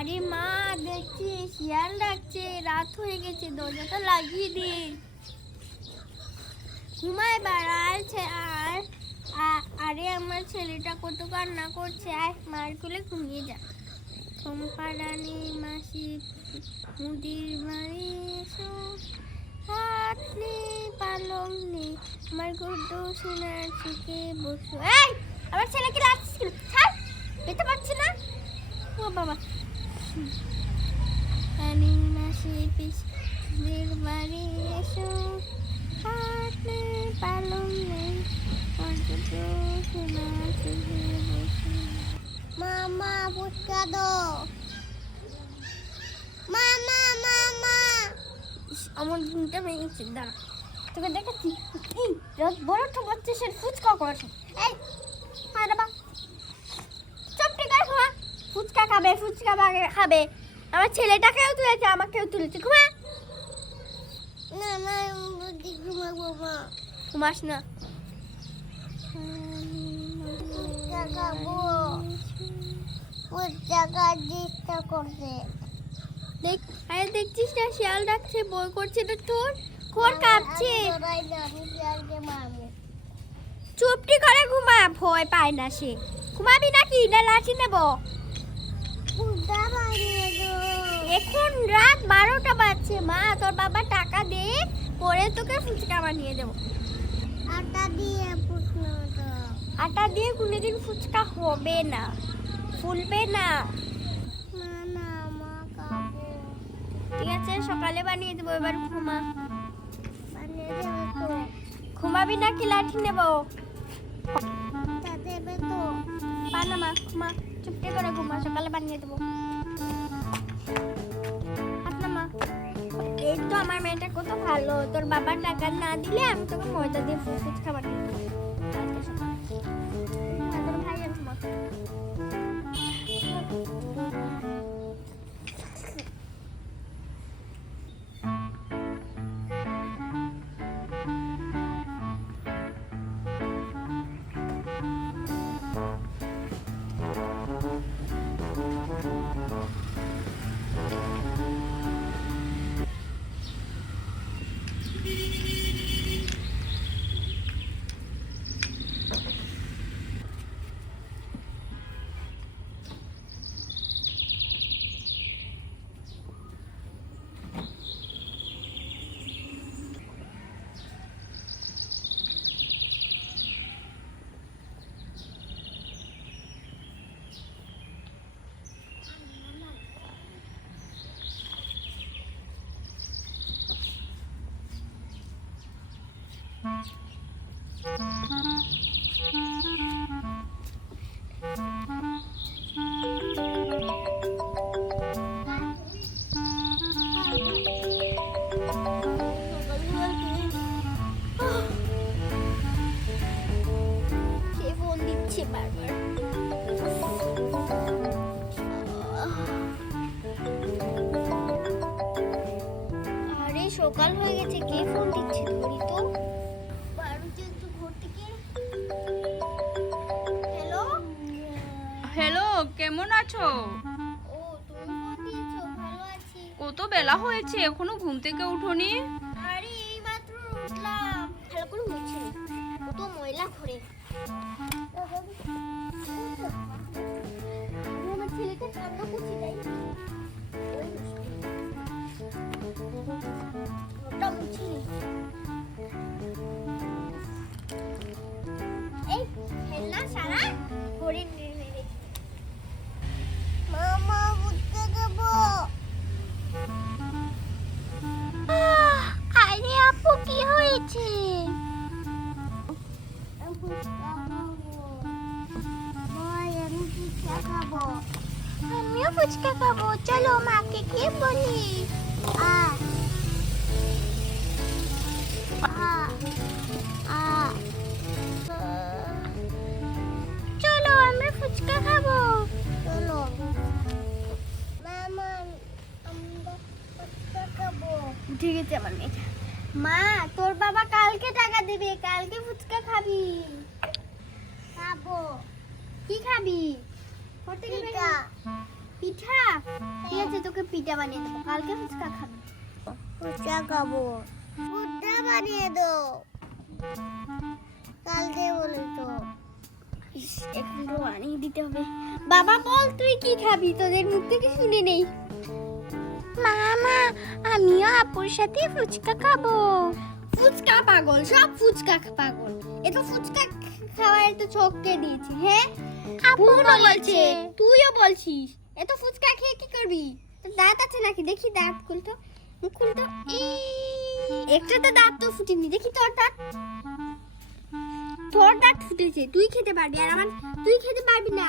আরে মা দেখছি শিয়াল ডাকছে, রাত হয়ে গেছে, দরজাটা লাগিয়ে দে। ঘুমায় বাড়াচ্ছে আর আরে আমার ছেলেটা কত কান্না করছে, আয় মার কোলে ঘুমিয়ে যা। চম্পারানি মাসি মুদির বাড়ি এসো, হাত নেই পালং নেই, আমার গুড্ডু সোনার চুকে বসো। এই আমার ছেলেকে লাগছিস কেন? ছাড়, পেতে পারছে না। ও বাবা, রানী মাসি পিসির বাড়ি এসো, হাত নেই পালং নেই, আমার গুড্ডু সোনার চুকে বসো। মামা ফুচকা দো, মামা মামা। আমার ঘুমটা ভেঙেছে, দাঁড়া তোকে দেখাচ্ছি। এই বড় তো বাচ্চা সে ফুচকা করছে। এই বাবা চুপটি কর, ঘুমা। ফুচকা খাবে, ফুচকা খাবে। আমার ছেলেটাকেও তুলেছে, আমাকেও তুলেছে। ঘুমা না না, ঘুমাবো মা। ঘুমাস না, ফুচকা খাবো। ফুচকা কাজটা করছে দেখ। আরে দেখছিস না শিয়াল ডাকছে, বই করছে তো তোর খোর কাঁপছে। চুপটি করে ঘুমা, ভয় পায় না সে। ঘুমাবি নাকি না লাঠি নেব? এখন রাত 12টা বাজছে মা, তোর বাবা টাকা দে, পরে তোকে ফুচকা বানিয়ে দেবো। আটা দিয়ে কোনোদিন ফুচকা হবে না, ফুলবে না। ঠিক আছে সকালে বানিয়ে দেবো, এবার ঘুমা। ঘুমাবি নাকি লাঠি নেব? মা ঘুমা, চুপটি করে ঘুমা, সকালে বানিয়ে দেবো। এই তো আমার মেয়েটা কত ভালো, তোর বাবা টাকা না দিলে আমি তোকে ময়দা দিয়ে ফুচকা বানিয়ে দেবো। ভাই আছে মা। সকাল হয়ে গেছে, কে ফোন দিচ্ছে? ধরি তো। একটু ঘর থেকে। হ্যালো হ্যালো, কেমন আছো? ও তুমি ফোন দিয়েছো? ভালো আছি। কত বেলা হয়েছে, এখনো ঘুম থেকে উঠোনি? আরে এই মাত্র উঠলাম, ভালো করে মুছে কত ময়লা ঘরে। আমার ছেলেটা কান্না করছে, তাই ঘরটা মুছি। এই খেলনা সারা ঘরে নিয়ে রেখে। মামা ফুচকা খাবো। আরে আপু কি হয়েছে? আমিও ফুচকা খাবো, চলো মাকে গিয়ে বলি। চলো আমরা ফুচকা খাবো, চলো মামা আমরা ফুচকা খাবো। ঠিক আছে আমার মেয়ে। মা তোর বাবা কালকে টাকা দেবে, কালকে ফুচকা খাবি। খাবো। কি খাবি? পিঠা? ঠিক আছে, তোকে পিঠা বানিয়ে দেবো, কালকে ফুচকা খাবি। ফুচকা খাবো, ফুচকা বানিয়ে দাও কালকে বলে তো। এখন তো বানিয়ে দিতে হবে। বাবা বল তুই কি খাবি, তোদের মুখ থেকে শুনে নেই। মামা আমিও আপুর সাথে ফুচকা খাবো। ফুচকা পাগল, সব ফুচকা পাগল। এ তো ফুচকা খাওয়ার তো ছককে দিয়েছি। হ্যাঁ আপু বলছে, তুইও বলছিস। এত ফুচকা খেয়ে কি করবি? তোর দাঁত আছে নাকি? দেখি দাঁত খুলতো, মুখ খুলতো। একটা তো দাঁত তো ফুটেনি, দেখি তোর দাঁত। তোর দাঁত ফুটেছে, তুই খেতে পারবি আর আমার তুই খেতে পারবি না।